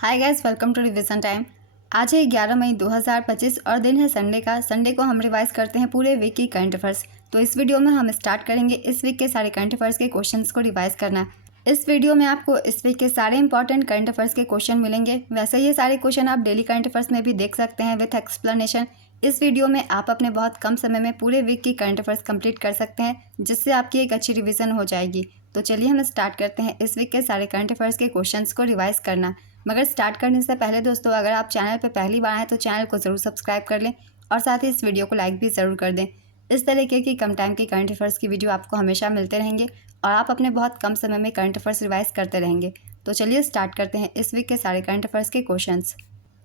Hi guys, welcome to revision time. आज है 11 मई 2025 और दिन है संडे का। संडे को हम रिवाइज करते हैं पूरे वीक की करंट अफेयर्स। तो इस वीडियो में हम स्टार्ट करेंगे इस वीक के सारे करंट अफेयर्स के क्वेश्चंस को रिवाइज करना। इस वीडियो में आपको इस वीक के सारे इंपॉर्टेंट करंट अफेयर्स के क्वेश्चन मिलेंगे। वैसे ये सारे क्वेश्चन आप डेली करंट अफेयर्स में भी देख सकते हैं विथ एक्सप्लेनेशन। इस वीडियो में आप अपने बहुत कम समय में पूरे वीक की करंट अफेयर्स कंप्लीट कर सकते हैं, जिससे आपकी एक अच्छी रिवीजन हो जाएगी। तो चलिए हम स्टार्ट करते हैं इस वीक के सारे करंट अफेयर्स के क्वेश्चंस को रिवाइज करना। मगर स्टार्ट करने से पहले दोस्तों, अगर आप चैनल पर पहली बार आए तो चैनल को ज़रूर सब्सक्राइब कर लें और साथ ही इस वीडियो को लाइक भी ज़रूर कर दें। इस तरीके की कम टाइम की करंट अफेयर्स की वीडियो आपको हमेशा मिलते रहेंगे और आप अपने बहुत कम समय में करंट अफेयर्स रिवाइज करते रहेंगे। तो चलिए स्टार्ट करते हैं इस वीक के सारे करंट अफेयर्स के क्वेश्चंस।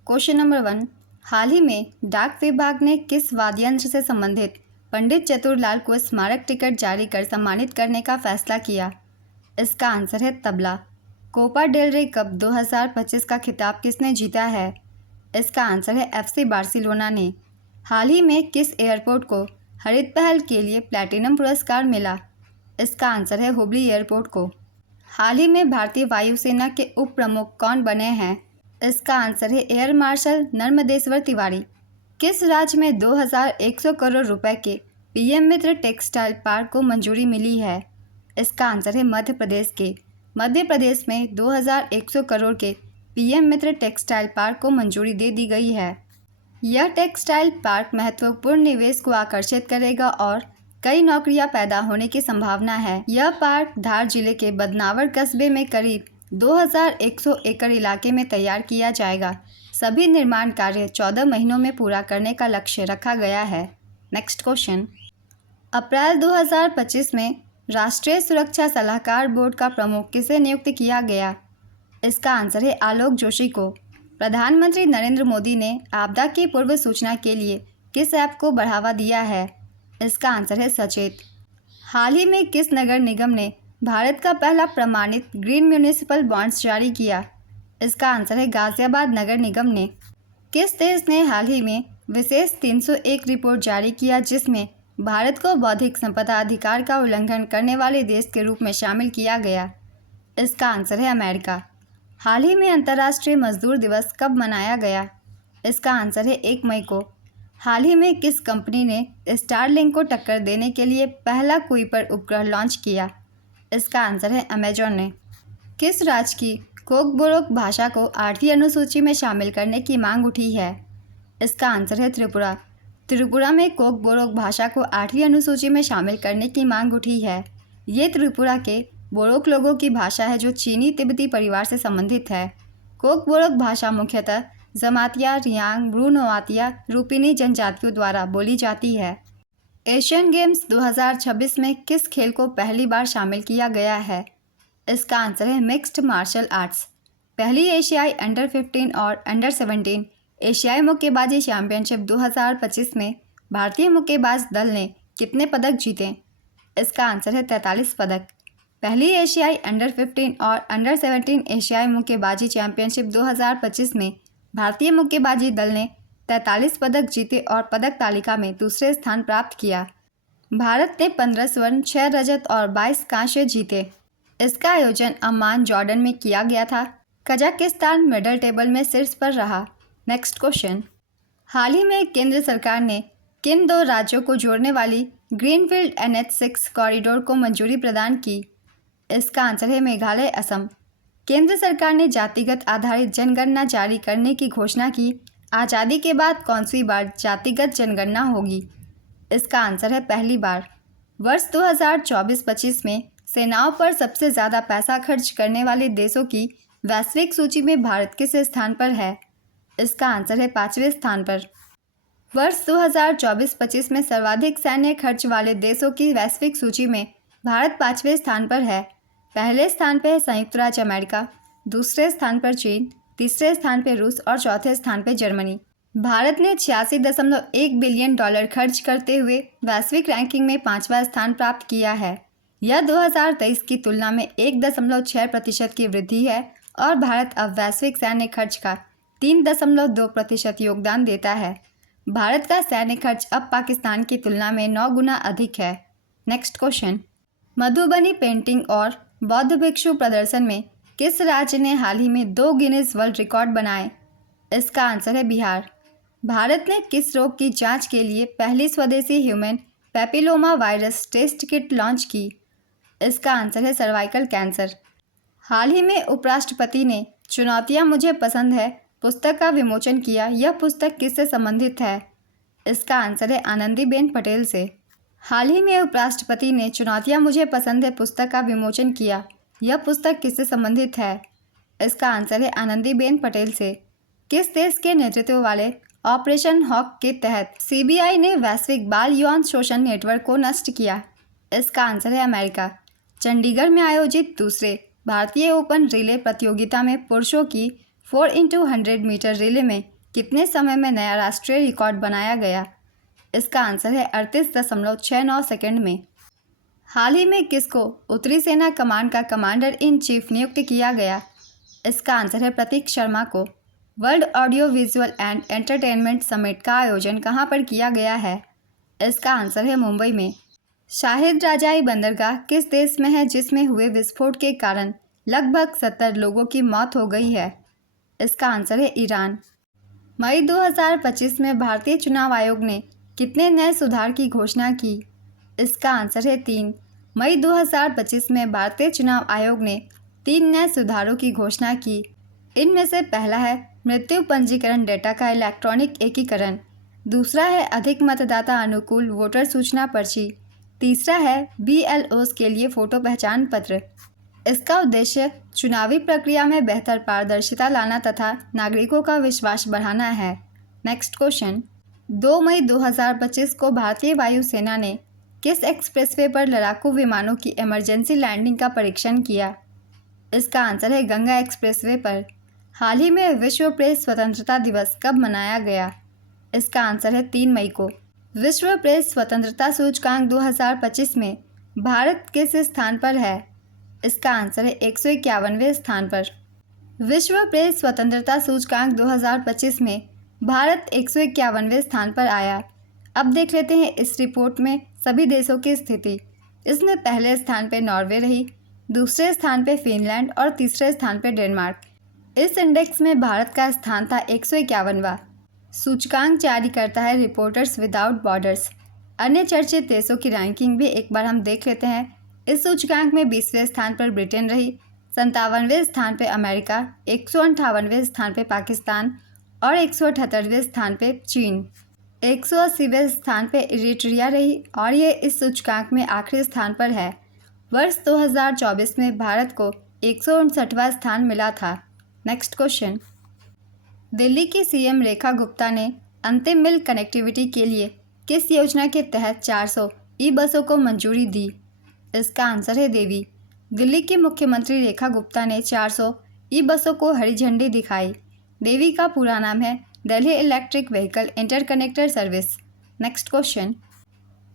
क्वेश्चन नंबर 1, हाल ही में डाक विभाग ने किस वाद्ययंत्र से संबंधित पंडित चतुरलाल को स्मारक टिकट जारी कर सम्मानित करने का फैसला किया? इसका आंसर है तबला। कोपा डेल रे कप 2025 का खिताब किसने जीता है? इसका आंसर है FC बार्सिलोना ने। हाल ही में किस एयरपोर्ट को हरित पहल के लिए प्लैटिनम पुरस्कार मिला? इसका आंसर है हुबली एयरपोर्ट को। हाल ही में भारतीय वायुसेना के उप प्रमुख कौन बने हैं? इसका आंसर है एयर मार्शल नर्मदेश्वर तिवारी। किस राज्य में 2100 करोड़ रुपए के PM मित्र टेक्सटाइल पार्क को मंजूरी मिली है? इसका आंसर है मध्य प्रदेश के। मध्य प्रदेश में 2100 करोड़ के PM मित्र टेक्सटाइल पार्क को मंजूरी दे दी गई है। यह टेक्सटाइल पार्क महत्वपूर्ण निवेश को आकर्षित करेगा और कई नौकरियां पैदा होने की संभावना है। यह पार्क धार जिले के बदनावर कस्बे में करीब 2100 एकड़ इलाके में तैयार किया जाएगा। सभी निर्माण कार्य 14 महीनों में पूरा करने का लक्ष्य रखा गया है। नेक्स्ट क्वेश्चन, अप्रैल 2025 में राष्ट्रीय सुरक्षा सलाहकार बोर्ड का प्रमुख किसे नियुक्त किया गया? इसका आंसर है आलोक जोशी को। प्रधानमंत्री नरेंद्र मोदी ने आपदा की पूर्व सूचना के लिए किस ऐप को बढ़ावा दिया है? इसका आंसर है सचेत। हाल ही में किस नगर निगम ने भारत का पहला प्रमाणित ग्रीन म्यूनिसिपल बॉन्ड्स जारी किया? इसका आंसर है गाजियाबाद नगर निगम ने। किस देश ने हाल ही में विशेष 301 रिपोर्ट जारी किया, जिसमें भारत को बौद्धिक संपदा अधिकार का उल्लंघन करने वाले देश के रूप में शामिल किया गया? इसका आंसर है अमेरिका। हाल ही में अंतर्राष्ट्रीय मजदूर दिवस कब मनाया गया? इसका आंसर है 1 मई को। हाल ही में किस कंपनी ने स्टारलिंक को टक्कर देने के लिए पहला कुइपर उपग्रह लॉन्च किया? इसका आंसर है अमेजॉन ने। किस राज्य की कोकबोरोक भाषा को 8वीं अनुसूची में शामिल करने की मांग उठी है? इसका आंसर है त्रिपुरा। त्रिपुरा में कोकबोरोक भाषा को 8वीं अनुसूची में शामिल करने की मांग उठी है। ये त्रिपुरा के बोरोक लोगों की भाषा है जो चीनी तिब्बती परिवार से संबंधित है। कोकबोरोक भाषा मुख्यतः जमातिया, रियांग, ब्रू नवातिया, रूपिनी जनजातियों द्वारा बोली जाती है। एशियन गेम्स 2026 में किस खेल को पहली बार शामिल किया गया है? इसका आंसर है मिक्स्ड मार्शल आर्ट्स। पहली एशियाई अंडर 15 और अंडर 17 एशियाई मुक्केबाजी चैंपियनशिप 2025 में भारतीय मुक्केबाज दल ने कितने पदक जीते? इसका आंसर है 43 पदक। पहली एशियाई अंडर 15 और अंडर 17 एशियाई मुक्केबाजी चैंपियनशिप 2025 में भारतीय मुक्केबाजी दल ने 43 पदक जीते और पदक तालिका में दूसरे स्थान प्राप्त किया। भारत ने 15 स्वर्ण, 6 रजत और 22 कांस्य जीते। इसका आयोजन अम्मान, जॉर्डन में किया गया था। कजाकिस्तान मेडल टेबल में शीर्ष पर रहा। नेक्स्ट क्वेश्चन, हाल ही में केंद्र सरकार ने किन 2 राज्यों को जोड़ने वाली ग्रीनफील्ड NH6 कॉरिडोर को मंजूरी प्रदान की? इसका आंसर है मेघालय, असम। केंद्र सरकार ने जातिगत आधारित जनगणना जारी करने की घोषणा की। आज़ादी के बाद कौन सी बार जातिगत जनगणना होगी? इसका आंसर है पहली बार। वर्ष 2024-25 में सेनाओं पर सबसे ज़्यादा पैसा खर्च करने वाले देशों की वैश्विक सूची में भारत किस स्थान पर है? इसका आंसर है 5वें स्थान पर। वर्ष 2024-25 में सर्वाधिक सैन्य खर्च वाले देशों की वैश्विक सूची में भारत 5वें स्थान पर है। पहले स्थान पर है संयुक्त राज्य अमेरिका, दूसरे स्थान पर चीन, तीसरे स्थान पर रूस और चौथे स्थान पर जर्मनी। भारत ने $86.1 बिलियन खर्च करते हुए वैश्विक रैंकिंग में 5वां स्थान प्राप्त किया है। यह 2023 की तुलना में 1.6% की वृद्धि है और भारत अब वैश्विक सैन्य खर्च का 3.2% योगदान देता है। भारत का सैन्य खर्च अब पाकिस्तान की तुलना में 9 गुना अधिक है। नेक्स्ट क्वेश्चन, मधुबनी पेंटिंग और बौद्ध भिक्षु प्रदर्शन में किस राज्य ने हाल ही में 2 गिनीज वर्ल्ड रिकॉर्ड बनाए? इसका आंसर है बिहार। भारत ने किस रोग की जांच के लिए पहली स्वदेशी human papilloma virus test kit launch की? इसका आंसर है सर्वाइकल कैंसर। हाल ही में उपराष्ट्रपति ने चुनौतियां मुझे पसंद है पुस्तक का विमोचन किया। यह पुस्तक किससे संबंधित है? इसका आंसर है आनंदीबेन पटेल से। हाल ही में उपराष्ट्रपति ने चुनौतियां मुझे पसंद है पुस्तक का विमोचन किया। यह पुस्तक किससे संबंधित है? इसका आंसर है आनंदीबेन पटेल से। किस देश के नेतृत्व वाले ऑपरेशन हॉक के तहत सीबीआई ने वैश्विक बाल यौन शोषण नेटवर्क को नष्ट किया? इसका आंसर है अमेरिका। चंडीगढ़ में आयोजित दूसरे भारतीय ओपन रिले प्रतियोगिता में पुरुषों की 4x100 मीटर रिले में कितने समय में नया राष्ट्रीय रिकॉर्ड बनाया गया? इसका आंसर है 38.69 सेकंड में। हाल ही में किसको उत्तरी सेना कमान का कमांडर इन चीफ नियुक्त किया गया? इसका आंसर है प्रतीक शर्मा को। World audio visual and entertainment summit का आयोजन कहाँ पर किया गया है? इसका आंसर है मुंबई में। शाहिद राजाई बंदरगाह किस देश में है जिसमें हुए विस्फोट के कारण लगभग 70 लोगों की मौत हो गई है? इसका आंसर है ईरान। मई 2025 में भारतीय चुनाव आयोग ने कितने नए सुधार की घोषणा की? इसका आंसर है 3। मई 2025 में भारतीय चुनाव आयोग ने 3 नए सुधारों की घोषणा की। इनमें से पहला है मृत्यु पंजीकरण डेटा का इलेक्ट्रॉनिक एकीकरण, दूसरा है अधिक मतदाता अनुकूल वोटर सूचना पर्ची, तीसरा है BLOs के लिए फ़ोटो पहचान पत्र। इसका उद्देश्य चुनावी प्रक्रिया में बेहतर पारदर्शिता लाना तथा नागरिकों का विश्वास बढ़ाना है। Next question. 2 मई 2025 को भारतीय वायुसेना ने किस एक्सप्रेसवे पर लड़ाकू विमानों की इमरजेंसी लैंडिंग का परीक्षण किया? इसका आंसर है गंगा एक्सप्रेसवे पर। हाल ही में विश्व प्रेस स्वतंत्रता दिवस कब मनाया गया? इसका आंसर है 3 मई को। विश्व प्रेस स्वतंत्रता सूचकांक 2025 में भारत किस स्थान पर है? इसका आंसर है 151वें स्थान पर। विश्व प्रेस स्वतंत्रता सूचकांक 2025 में भारत 151वें स्थान पर आया। अब देख लेते हैं इस रिपोर्ट में सभी देशों की स्थिति। इसमें पहले स्थान पर नॉर्वे रही, दूसरे स्थान पर फिनलैंड और तीसरे स्थान पर डेनमार्क। इस इंडेक्स में भारत का स्थान था 151वां। सूचकांक जारी करता है रिपोर्टर्स विदाउट बॉर्डर्स। अन्य चर्चित देशों की रैंकिंग भी एक बार हम देख लेते हैं। इस सूचकांक में 20वें स्थान पर ब्रिटेन रही, 57वें स्थान पर अमेरिका, 158वें स्थान पर पाकिस्तान और 178वें स्थान पर चीन। 180वें स्थान पर इरिट्रिया रही और ये इस सूचकांक में आखिरी स्थान पर है। वर्ष 2024 में भारत को 159वां स्थान मिला था। Next question. दिल्ली की सीएम रेखा गुप्ता ने अंतिम मील कनेक्टिविटी के लिए किस योजना के तहत 400 ई बसों को मंजूरी दी? इसका आंसर है देवी। दिल्ली की मुख्यमंत्री रेखा गुप्ता ने 400 ई बसों को हरी झंडी दिखाई। देवी का पूरा नाम है Delhi electric vehicle interconnector service. Next question.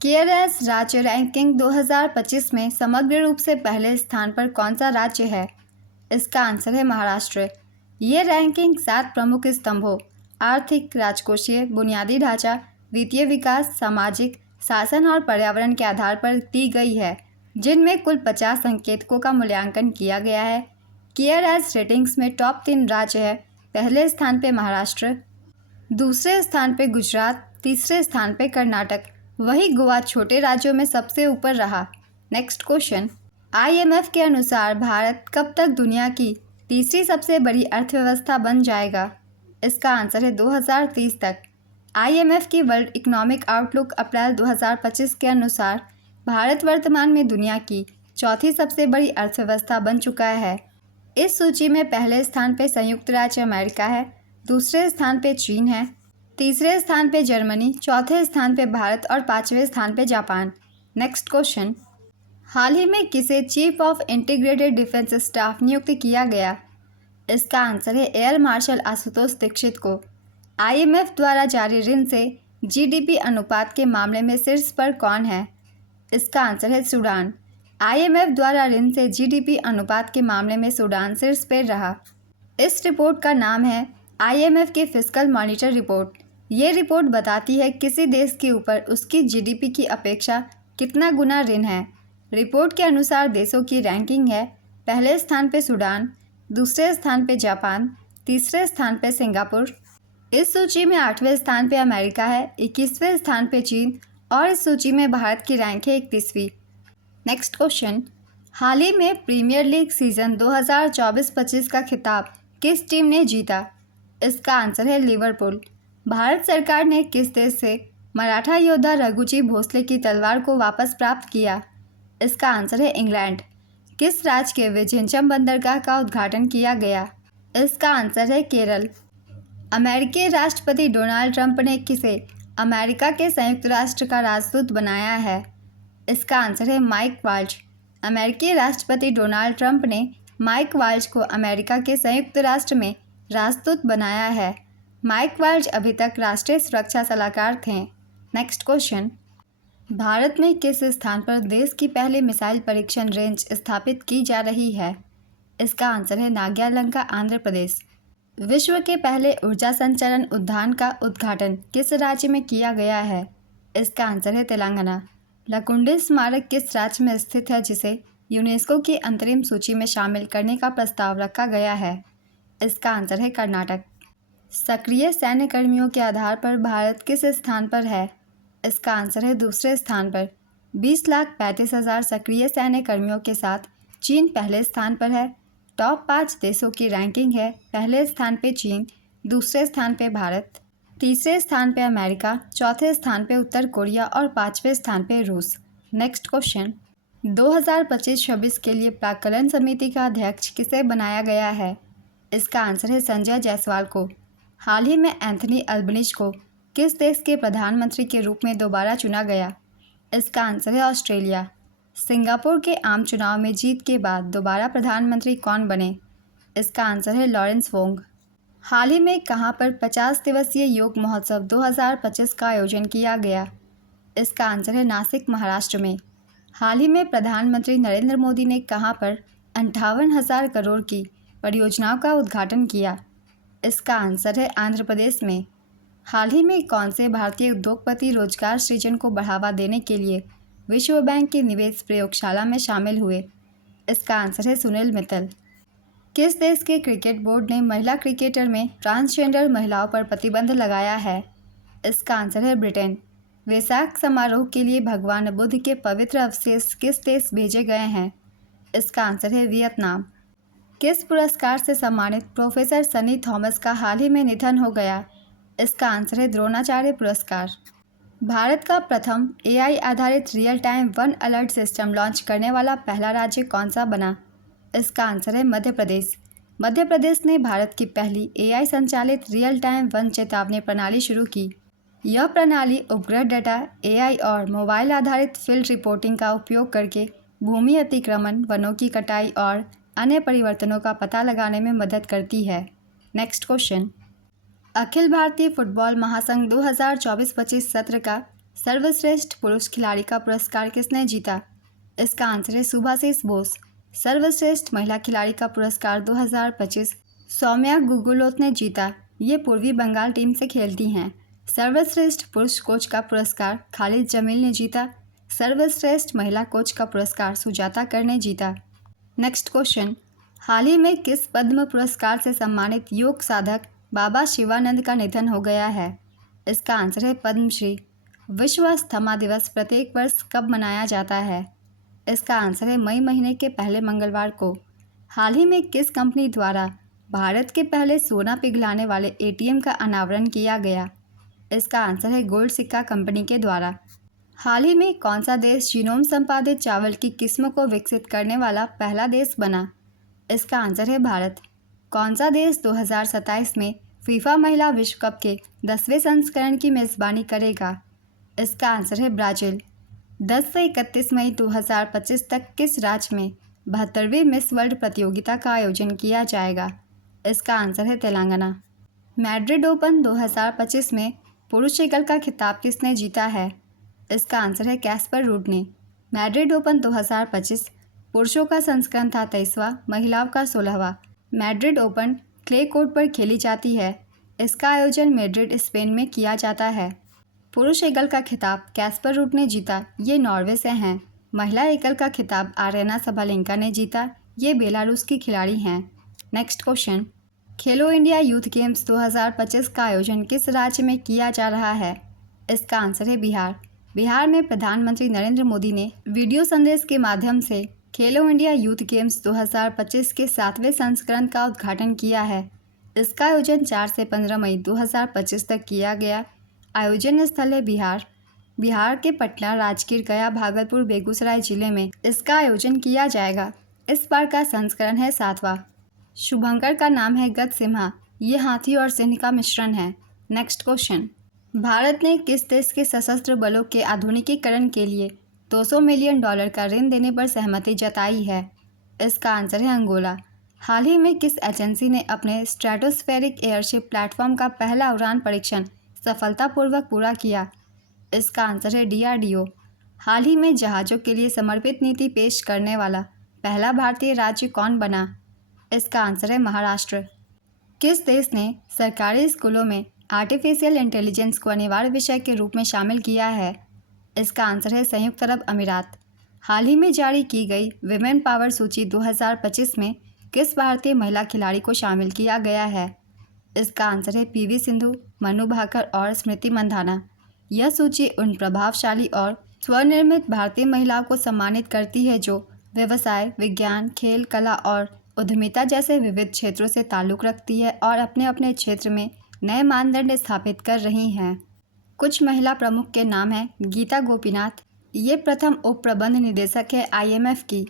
केयरएस राज्य रैंकिंग 2025 में समग्र रूप से पहले स्थान पर कौन सा राज्य है? इसका आंसर है महाराष्ट्र। ये रैंकिंग 7 प्रमुख स्तंभों आर्थिक, राजकोषीय, बुनियादी ढांचा, वित्तीय विकास, सामाजिक शासन और पर्यावरण के आधार पर दी गई है, जिनमें कुल 50 संकेतकों का मूल्यांकन किया गया है। केयरएस रेटिंग्स में टॉप 3 राज्य है। पहले स्थान पे महाराष्ट्र, दूसरे स्थान पे गुजरात, तीसरे स्थान पे कर्नाटक। वही गोवा छोटे राज्यों में सबसे ऊपर रहा। Next question. IMF के अनुसार भारत कब तक दुनिया की तीसरी सबसे बड़ी अर्थव्यवस्था बन जाएगा? इसका आंसर है 2030 तक। IMF की वर्ल्ड इकोनॉमिक आउटलुक अप्रैल 2025 के अनुसार भारत वर्तमान में दुनिया की चौथी सबसे बड़ी अर्थव्यवस्था बन चुका है। इस सूची में पहले स्थान पर संयुक्त राज्य अमेरिका है, दूसरे स्थान पर चीन है, तीसरे स्थान पर जर्मनी, चौथे स्थान पर भारत और 5वें स्थान पर जापान। Next question. हाल ही में किसे chief of integrated defence staff नियुक्त किया गया? इसका आंसर है एयर मार्शल आशुतोष दीक्षित को। IMF द्वारा जारी ऋण से GDP अनुपात के मामले में शीर्ष पर कौन है? इसका आंसर है सूडान। IMF द्वारा ऋण से GDP अनुपात के मामले में सूडान शीर्ष पर रहा। इस रिपोर्ट का नाम है IMF की फिस्कल मॉनिटर रिपोर्ट। ये रिपोर्ट बताती है किसी देश के ऊपर उसकी GDP की अपेक्षा कितना गुना ऋण है। रिपोर्ट के अनुसार देशों की रैंकिंग है। पहले स्थान पे सूडान, दूसरे स्थान पे जापान, तीसरे स्थान पे सिंगापुर। इस सूची में 8वें स्थान पे अमेरिका है, 21वें स्थान पे चीन और इस सूची में भारत की रैंक है 31वीं। नेक्स्ट क्वेश्चन, हाल ही में प्रीमियर लीग सीजन 2024-25 का खिताब किस टीम ने जीता? इसका आंसर है लिवरपूल। भारत सरकार ने किस देश से मराठा योद्धा रघुजी भोसले की तलवार को वापस प्राप्त किया? इसका आंसर है इंग्लैंड। किस राज्य के विझिंजम बंदरगाह का उद्घाटन किया गया? इसका आंसर है केरल। अमेरिकी राष्ट्रपति डोनाल्ड ट्रंप ने किसे अमेरिका के संयुक्त राष्ट्र का राजदूत बनाया है? इसका आंसर है माइक वाल्ज। अमेरिकी राष्ट्रपति डोनाल्ड ट्रंप ने माइक वाल्ज को अमेरिका के संयुक्त राष्ट्र में राजदूत बनाया है। माइक वाल्ज अभी तक राष्ट्रीय सुरक्षा सलाहकार थे। नेक्स्ट क्वेश्चन, भारत में किस स्थान पर देश की पहली मिसाइल परीक्षण रेंज स्थापित की जा रही है? इसका आंसर है नाग्यालंका, आंध्र प्रदेश। विश्व के पहले ऊर्जा संचरण उद्यान का उद्घाटन किस राज्य में किया गया है? इसका आंसर है तेलंगाना। लकुंडी स्मारक किस राज्य में स्थित है जिसे यूनेस्को की अंतरिम सूची में शामिल करने का प्रस्ताव रखा गया है? इसका आंसर है कर्नाटक। सक्रिय सैन्य कर्मियों के आधार पर भारत किस स्थान पर है? इसका आंसर है दूसरे स्थान पर। 20,35,000 सक्रिय सैन्य कर्मियों के साथ चीन पहले स्थान पर है। टॉप 5 देशों की रैंकिंग है, पहले स्थान पे चीन, दूसरे स्थान पे भारत, तीसरे स्थान पे अमेरिका, चौथे स्थान पे उत्तर कोरिया और 5वें स्थान पे रूस। नेक्स्ट क्वेश्चन, 2025-26 के लिए प्राक्कलन समिति का अध्यक्ष किसे बनाया गया है? इसका आंसर है संजय जायसवाल को। हाल ही में एंथनी अल्बनीज को किस देश के प्रधानमंत्री के रूप में दोबारा चुना गया? इसका आंसर है ऑस्ट्रेलिया। सिंगापुर के आम चुनाव में जीत के बाद दोबारा प्रधानमंत्री कौन बने? इसका आंसर है लॉरेंस वोंग। हाल ही में कहां पर 50 दिवसीय योग महोत्सव 2025 का आयोजन किया गया? इसका आंसर है नासिक, महाराष्ट्र में। हाल ही में प्रधानमंत्री नरेंद्र मोदी ने कहां पर 58,000 करोड़ की परियोजनाओं का उद्घाटन किया? इसका आंसर है आंध्र प्रदेश में। हाल ही में कौन से भारतीय उद्योगपति रोजगार सृजन को बढ़ावा देने के लिए विश्व बैंक की निवेश प्रयोगशाला में शामिल हुए? इसका आंसर है सुनील मित्तल। किस देश के क्रिकेट बोर्ड ने महिला क्रिकेटर में ट्रांसजेंडर महिलाओं पर प्रतिबंध लगाया है? इसका आंसर है ब्रिटेन। वैसाख समारोह के लिए भगवान बुद्ध के पवित्र अवशेष किस देश भेजे गए हैं? इसका आंसर है वियतनाम। किस पुरस्कार से सम्मानित प्रोफेसर सनी थॉमस का हाल ही में निधन हो गया? इसका आंसर है द्रोणाचार्य पुरस्कार। भारत का प्रथम AI आधारित real time one alert system launch करने वाला पहला राज्य कौन सा बना? इसका आंसर है मध्य प्रदेश। मध्य प्रदेश ने भारत की पहली AI संचालित रियल टाइम वन चेतावनी प्रणाली शुरू की। यह प्रणाली उपग्रह डाटा, AI और मोबाइल आधारित फील्ड रिपोर्टिंग का उपयोग करके भूमि अतिक्रमण, वनों की कटाई और अन्य परिवर्तनों का पता लगाने में मदद करती है। Next question, Akhil Bharatiya football महासंघ 2024-25 सत्र का सर्वश्रेष्ठ पुरुष खिलाड़ी का पुरस्कार किसने जीता? इसका आंसर है सुभाषिस बोस। सर्वश्रेष्ठ महिला खिलाड़ी का पुरस्कार 2025 सौम्या गुगुलोत ने जीता। ये पूर्वी बंगाल टीम से खेलती हैं। सर्वश्रेष्ठ पुरुष कोच का पुरस्कार खालिद जमील ने जीता। सर्वश्रेष्ठ महिला कोच का पुरस्कार सुजाता कर ने जीता। नेक्स्ट क्वेश्चन, हाल ही में किस पद्म पुरस्कार से सम्मानित योग साधक बाबा शिवानंद का निधन हो गया है? इसका आंसर है पद्मश्री। विश्व अस्थमा दिवस प्रत्येक वर्ष कब मनाया जाता है? इसका आंसर है मई महीने के पहले मंगलवार को। हाल ही में किस कंपनी द्वारा भारत के पहले सोना पिघलाने वाले ATM का अनावरण किया गया? इसका आंसर है गोल्ड सिक्का कंपनी के द्वारा। हाल ही में कौन सा देश जीनोम संपादित चावल की किस्म को विकसित करने वाला पहला देश बना? इसका आंसर है भारत। कौन सा देश 2027 में फीफा महिला विश्व कप के 10वें संस्करण की मेज़बानी करेगा? इसका आंसर है ब्राज़ील। 10 से 31 मई 2025 तक किस राज्य में 72वीं मिस वर्ल्ड प्रतियोगिता का आयोजन किया जाएगा? इसका आंसर है तेलंगाना। मैड्रिड ओपन 2025 में पुरुष एकल का खिताब किसने जीता है? इसका आंसर है कैस्पर रूड ने। मैड्रिड ओपन 2025 पुरुषों का संस्करण था 23वां, महिलाओं का 16वां। मैड्रिड ओपन क्ले कोर्ट पर खेली जाती है। इसका आयोजन मैड्रिड, स्पेन में किया जाता है। पुरुष एकल का खिताब कैस्पर रूड ने जीता, ये नॉर्वे से हैं। महिला एकल का खिताब आर्यना सबालेंका ने जीता, ये बेलारूस की खिलाड़ी हैं। नेक्स्ट क्वेश्चन, खेलो इंडिया यूथ गेम्स 2025 का आयोजन किस राज्य में किया जा रहा है? इसका आंसर है बिहार। बिहार में प्रधानमंत्री नरेंद्र मोदी ने वीडियो संदेश के माध्यम से खेलो इंडिया यूथ गेम्स 2025 के 7वें संस्करण का उद्घाटन किया है। इसका आयोजन 4 से 15 मई 2025 तक किया गया। आयोजन स्थल है बिहार। बिहार के पटना, राजगीर, गया, भागलपुर, बेगूसराय जिले में इसका आयोजन किया जाएगा। इस बार का संस्करण है 7वां। शुभंकर का नाम है गजसिम्हा। ये हाथी और सिंह का मिश्रण है। नेक्स्ट क्वेश्चन, भारत ने किस देश के सशस्त्र बलों के आधुनिकीकरण के लिए $200 मिलियन का ऋण देने पर सहमति जताई है? इसका आंसर है अंगोला। हाल ही में किस एजेंसी ने अपने स्ट्रेटोस्फेरिक एयरशिप प्लेटफॉर्म का पहला उड़ान परीक्षण सफलतापूर्वक पूरा किया? इसका आंसर है DRDO। हाल ही में जहाज़ों के लिए समर्पित नीति पेश करने वाला पहला भारतीय राज्य कौन बना? इसका आंसर है महाराष्ट्र। किस देश ने सरकारी स्कूलों में आर्टिफिशियल इंटेलिजेंस को अनिवार्य विषय के रूप में शामिल किया है? इसका आंसर है संयुक्त अरब अमीरात। हाल ही में जारी की गई विमेन पावर सूची 2025 में किस भारतीय महिला खिलाड़ी को शामिल किया गया है? इसका आंसर है PV सिंधु, मनु भाकर और स्मृति मंधाना। यह सूची उन प्रभावशाली और स्वनिर्मित भारतीय महिलाओं को सम्मानित करती है जो व्यवसाय, विज्ञान, खेल, कला और उद्यमिता जैसे विविध क्षेत्रों से ताल्लुक़ रखती है और अपने अपने क्षेत्र में नए मानदंड स्थापित कर रही हैं। कुछ महिला प्रमुख के नाम हैं गीता गोपीनाथ, ये प्रथम उप प्रबंध निदेशक है IMF की।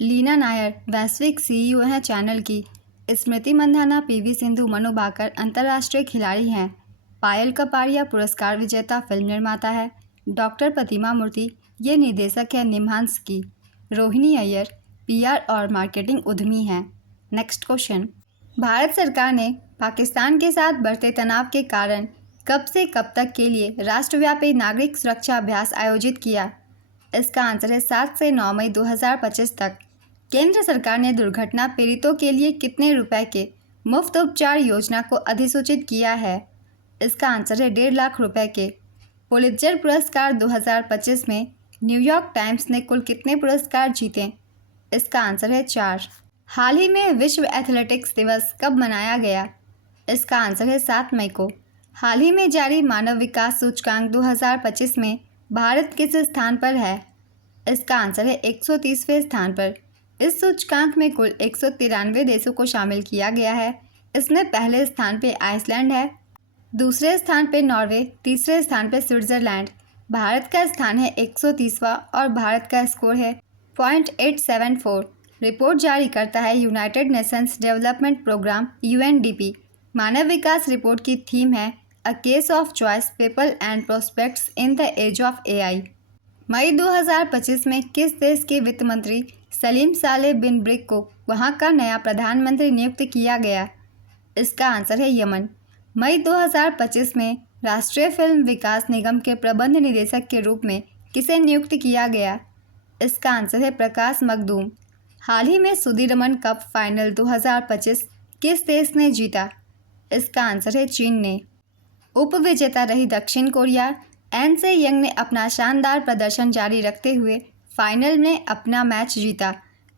लीना नायर वैश्विक CEO हैं चैनल की। स्मृति मंधाना, PV सिंधु, मनु भाकर अंतर्राष्ट्रीय खिलाड़ी हैं। पायल कपाड़िया पुरस्कार विजेता फिल्म निर्माता है। डॉक्टर प्रतिमा मूर्ति ये निदेशक है निम्हांस की। रोहिणी अय्यर PR और मार्केटिंग उद्यमी हैं। नेक्स्ट क्वेश्चन, भारत सरकार ने पाकिस्तान के साथ बढ़ते तनाव के कारण कब से कब तक के लिए राष्ट्रव्यापी नागरिक सुरक्षा अभ्यास आयोजित किया? इसका आंसर है 7 से 9 मई 2025 तक। केंद्र सरकार ने दुर्घटना पीड़ितों के लिए कितने रुपए के मुफ्त उपचार योजना को अधिसूचित किया है? इसका आंसर है 1.5 लाख रुपए के। पुलित्जर पुरस्कार 2025 में न्यूयॉर्क टाइम्स ने कुल कितने पुरस्कार जीते? इसका आंसर है 4। हाल ही में विश्व एथलेटिक्स दिवस कब मनाया गया? इसका आंसर है 7 मई को। हाल ही में जारी मानव विकास सूचकांक 2025 में भारत किस स्थान पर है? इसका आंसर है 130वें स्थान पर। इस सूचकांक में कुल 193 देशों को शामिल किया गया है। इसमें पहले स्थान पे आइसलैंड है, दूसरे स्थान पे नॉर्वे, तीसरे स्थान पे स्विट्ज़रलैंड। भारत का स्थान है 130वां और भारत का स्कोर है 0.874। रिपोर्ट जारी करता है United Nations Development Programme UNDP। मानव विकास रिपोर्ट की थीम है a case of choice, people and prospects in the age of AI। मई 2025 में किस देश के वित्त मंत्री सलीम सालेह बिन ब्रिक को वहां का नया प्रधानमंत्री नियुक्त किया गया? इसका आंसर है यमन। मई 2025 में राष्ट्रीय फिल्म विकास निगम के प्रबंध निदेशक के रूप में किसे नियुक्त किया गया? इसका आंसर है प्रकाश मखदूम। हाल ही में सुदीरमन कप फाइनल 2025 किस देश ने जीता? इसका आंसर है चीन ने। उप विजेता रही दक्षिण कोरिया। एन से यंग ने अपना शानदार प्रदर्शन जारी रखते हुए फाइनल में अपना मैच जीता।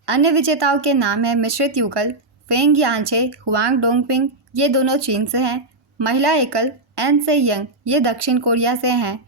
अन्य विजेताओं के नाम हैं मिश्रित युगल, फेंग यांचे, हुआंग डोंगपिंग, ये दोनों चीन से हैं। महिला एकल एन से यंग ये दक्षिण कोरिया से हैं।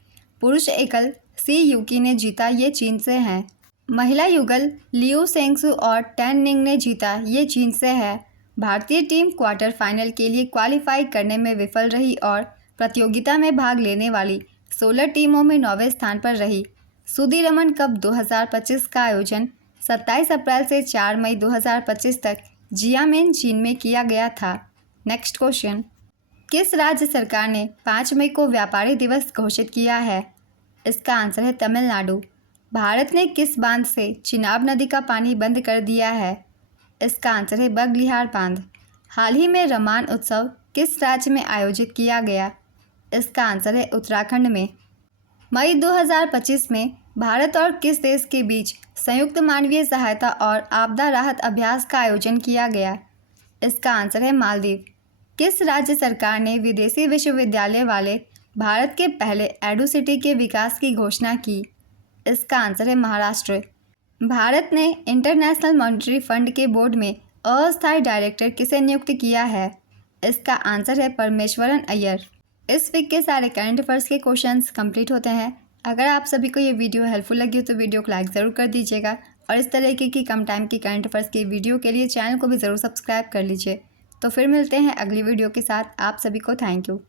पुरुष एकल सी यूकी ने जीता, ये चीन से हैं। महिला युगल लियू सेंगसू और टैन निंग ने जीता, ये चीन से है। भारतीय टीम क्वार्टर फाइनल के लिए क्वालिफाई करने में विफल रही और प्रतियोगिता में भाग लेने वाली 16 टीमों में 9वें स्थान पर रही। सुदीरमन कप 2025 का आयोजन 27 अप्रैल से 4 मई 2025 तक जियामिन, चीन में किया गया था। नेक्स्ट क्वेश्चन, किस राज्य सरकार ने 5 मई को व्यापारी दिवस घोषित किया है? इसका आंसर है तमिलनाडु। भारत ने किस बांध से चिनाब नदी का पानी बंद कर दिया है? इसका आंसर है बगलिहार बांध। हाल ही में रमान उत्सव किस राज्य में आयोजित किया गया? इसका आंसर है उत्तराखंड में। मई 2025 में भारत और किस देश के बीच संयुक्त मानवीय सहायता और आपदा राहत अभ्यास का आयोजन किया गया? इसका आंसर है मालदीव। किस राज्य सरकार ने विदेशी विश्वविद्यालय वाले भारत के पहले एडुसिटी के विकास की घोषणा की? इसका आंसर है महाराष्ट्र। भारत ने इंटरनेशनल मॉनेटरी फंड के बोर्ड में अस्थायी डायरेक्टर किसे नियुक्त किया है? इसका आंसर है परमेश्वरन अय्यर। इस वीक के सारे करंट अफेयर्स के क्वेश्चंस कंप्लीट होते हैं। अगर आप सभी को ये वीडियो हेल्पफुल लगी हो तो वीडियो को लाइक ज़रूर कर दीजिएगा और इस तरीके की कम टाइम की करंट अफेयर्स की वीडियो के लिए चैनल को भी ज़रूर सब्सक्राइब कर लीजिए। तो फिर मिलते हैं अगली वीडियो के साथ। आप सभी को थैंक यू।